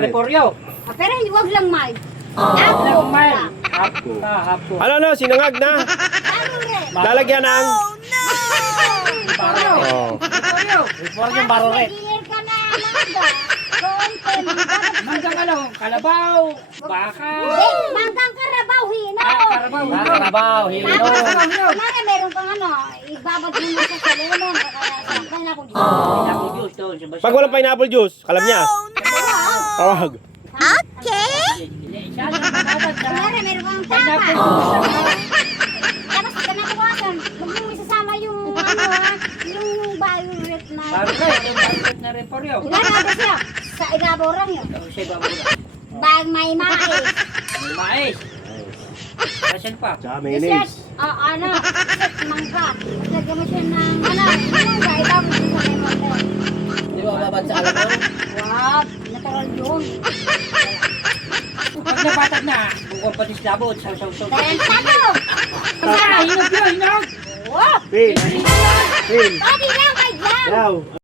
reporyo. Pero huwag lang may. Ilang mile? Hapko. Ano, sinangag na. Parang rin. Lalagyan ng... Reporyo. Oh. Reporyo. Reporyo baroret. Nag-iir ka na mangga. Konten. Manggang ano? Kalabaw. Baka. Manggang karabaw, hino. Karabaw. Karabaw. Hino. Kumari, meron kang ano, ibabad mo na sa lemon. Kaya na ako dito. Pineapple juice doon. Pag walang pineapple juice, kalam niya. Tawag. Kumari, meron kang Pineapple tapa. juice. Tapos kanabukasan, huwag mong isasama yung ano ha, yung violet na. Baroret. Yung baroret na reporyo. Ilan na siya? Sa ilaborang yun. Siya babura. Bag may mais. May mais. Asan pa? Tsaka Dessert, ano, dessert, mangga. Lagyan mo siya ng, ano, mangga, ibabot mo sa lemon doon. Di ba babad sa alamang? Wag, natural yun. Pag nabatag na, bukong patis labot, saw-saw-saw. Tarantado! Hinog yun, hinog! Wow! Pin. Pin. Pwede lang, wait lang! Yaw.